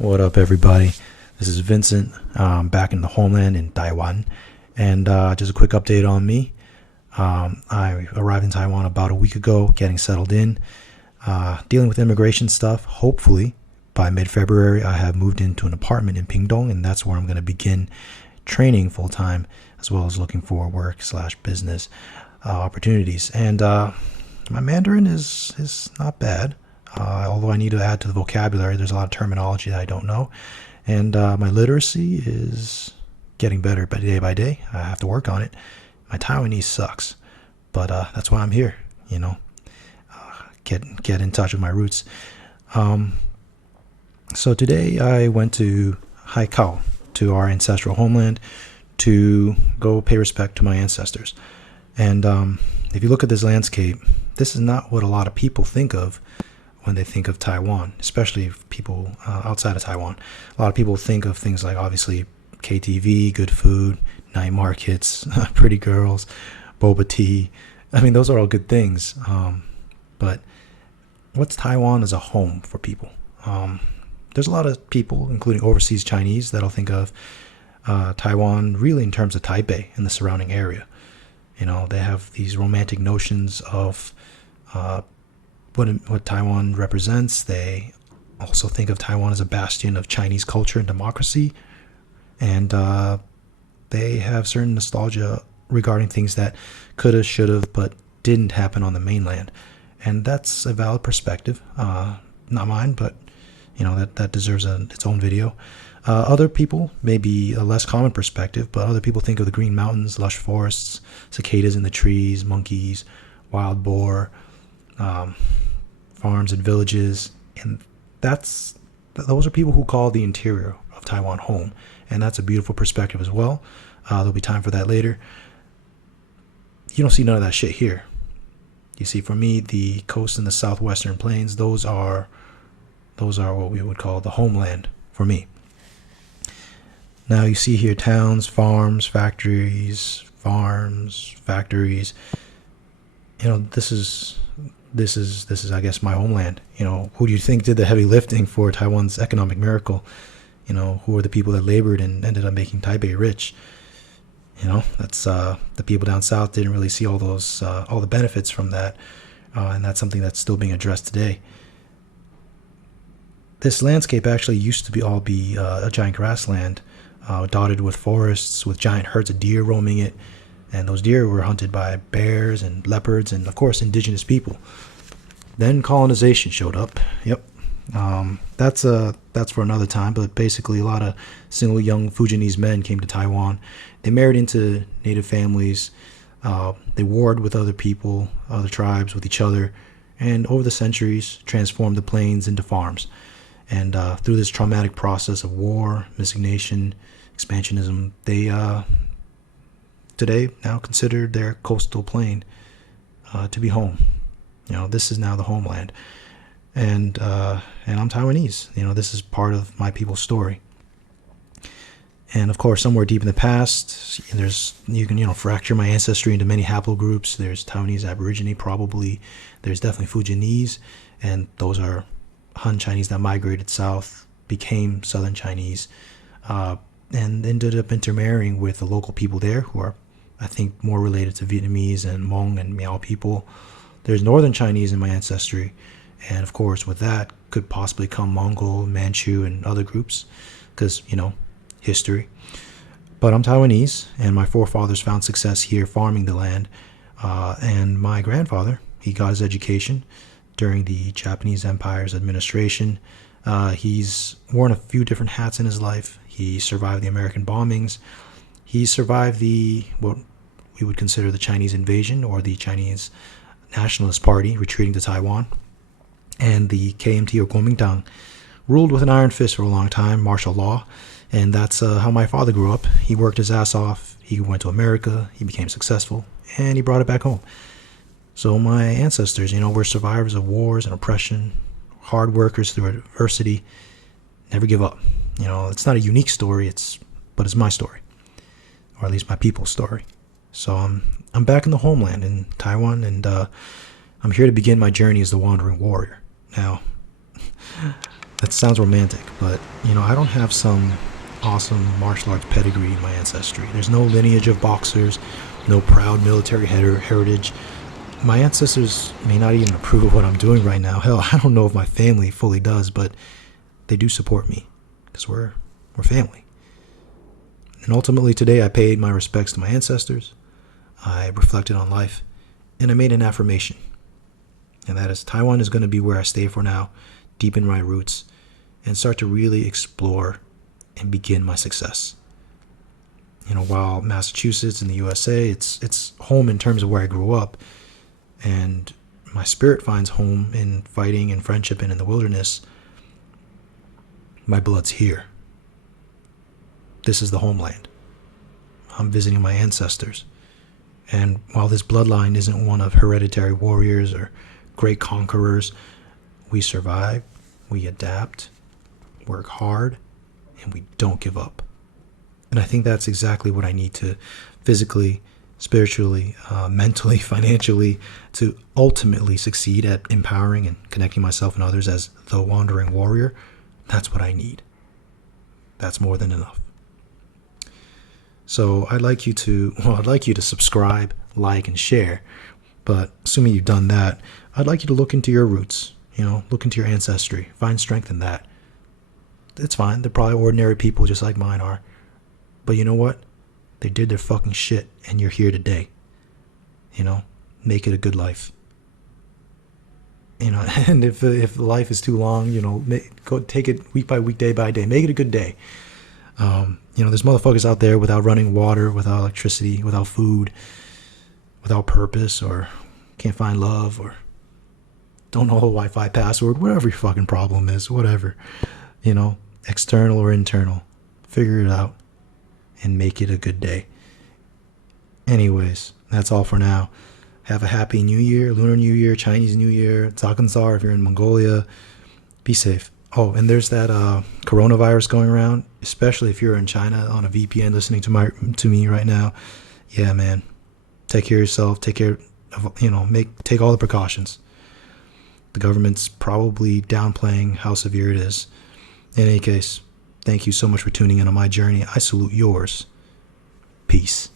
What up, everybody? This is Vincent, back in the homeland in Taiwan. And just a quick update on me. I arrived in Taiwan about a week ago, getting settled in, dealing with immigration stuff. Hopefully, by mid-February, I have moved into an apartment in Pingdong, and that's where I'm going to begin training full-time, as well as looking for work/business opportunities. And my Mandarin is not bad. Although I need to add to the vocabulary, there's a lot of terminology that I don't know. And my literacy is getting better by day. I have to work on it. My Taiwanese sucks, but that's why I'm here, get in touch with my roots. So today I went to Haikao, to our ancestral homeland, to go pay respect to my ancestors. And if you look at this landscape, this is not what a lot of people think of when they think of Taiwan, especially people outside of Taiwan. A lot of people think of things like, obviously, KTV, good food, night markets, pretty girls, boba tea. I mean, those are all good things. But what's Taiwan as a home for people? There's a lot of people, including overseas Chinese, that'll think of Taiwan really in terms of Taipei and the surrounding area. They have these romantic notions of what Taiwan represents. They also think of Taiwan as a bastion of Chinese culture and democracy, and they have certain nostalgia regarding things that coulda, shoulda, but didn't happen on the mainland. And that's a valid perspective, not mine, but that deserves its own video. Other people, maybe a less common perspective, but other people think of the green mountains, lush forests, cicadas in the trees, monkeys, wild boar, farms and villages, and those are people who call the interior of Taiwan home, and that's a beautiful perspective as well. There'll be time for that later. You don't see none of that shit here. You see, for me, the coast and the southwestern plains, those are what we would call the homeland for me. Now you see here towns, farms, factories. This is I guess my homeland. Who do you think did the heavy lifting for Taiwan's economic miracle? Who are the people that labored and ended up making Taipei rich? That's the people down south didn't really see all the benefits from that, and that's something that's still being addressed today. This landscape actually used to be a giant grassland, dotted with forests, with giant herds of deer roaming it, and those deer were hunted by bears and leopards and, of course, indigenous people. Then colonization showed up. Yep. That's for another time, but basically a lot of single young Fujianese men came to Taiwan. They married into native families. They warred with other people, other tribes, with each other, and over the centuries transformed the plains into farms. And through this traumatic process of war, miscegenation, expansionism, they today now consider their coastal plain to be home. This is now the homeland. And I'm Taiwanese. This is part of my people's story. And of course, somewhere deep in the past, you can fracture my ancestry into many haplogroups. There's Taiwanese Aborigine, probably. There's definitely Fujianese, and those are Han Chinese that migrated south, became Southern Chinese, and ended up intermarrying with the local people there, who are, I think, more related to Vietnamese and Hmong and Miao people. There's Northern Chinese in my ancestry, and of course, with that could possibly come Mongol, Manchu, and other groups, because, history. But I'm Taiwanese, and my forefathers found success here farming the land, and my grandfather, he got his education during the Japanese Empire's administration. He's worn a few different hats in his life. He survived the American bombings. He survived what we would consider the Chinese invasion, or the Chinese Nationalist Party retreating to Taiwan. And the KMT, or Kuomintang, ruled with an iron fist for a long time, martial law. And that's how my father grew up. He worked his ass off. He went to America. He became successful, and he brought it back home. So my ancestors, were survivors of wars and oppression, hard workers through adversity, never give up. It's not a unique story, but it's my story, or at least my people's story. So I'm back in the homeland in Taiwan, and I'm here to begin my journey as the wandering warrior. Now, That sounds romantic, but I don't have some awesome martial arts pedigree in my ancestry. There's no lineage of boxers, no proud military heritage. My ancestors may not even approve of what I'm doing right now. Hell, I don't know if my family fully does, but they do support me because we're family. And ultimately today I paid my respects to my ancestors. I reflected on life and I made an affirmation. And that is Taiwan is going to be where I stay for now, deepen my roots, and start to really explore and begin my success. While Massachusetts in the USA, it's home in terms of where I grew up, and my spirit finds home in fighting and friendship and in the wilderness. My blood's here. This is the homeland. I'm visiting my ancestors. And while this bloodline isn't one of hereditary warriors or great conquerors, we survive, we adapt, work hard, and we don't give up. And I think that's exactly what I need to physically, spiritually, mentally, financially, to ultimately succeed at empowering and connecting myself and others as the wandering warrior. That's what I need. That's more than enough. So I'd like you to subscribe, like, and share. But assuming you've done that, I'd like you to look into your roots, look into your ancestry, find strength in that. It's fine. They're probably ordinary people just like mine are. But you know what? They did their fucking shit and you're here today. Make it a good life. And if life is too long, go take it week by week, day by day. Make it a good day. There's motherfuckers out there without running water, without electricity, without food, without purpose, or can't find love, or don't know the Wi-Fi password, whatever your fucking problem is, whatever, external or internal, figure it out and make it a good day. Anyways, that's all for now. Have a happy New Year, Lunar New Year, Chinese New Year, Zakanzar if you're in Mongolia. Be safe. Oh, and there's that coronavirus going around, especially if you're in China on a VPN listening to me right now. Yeah, man. Take care of yourself. Take care of, take all the precautions. The government's probably downplaying how severe it is. In any case, thank you so much for tuning in on my journey. I salute yours. Peace.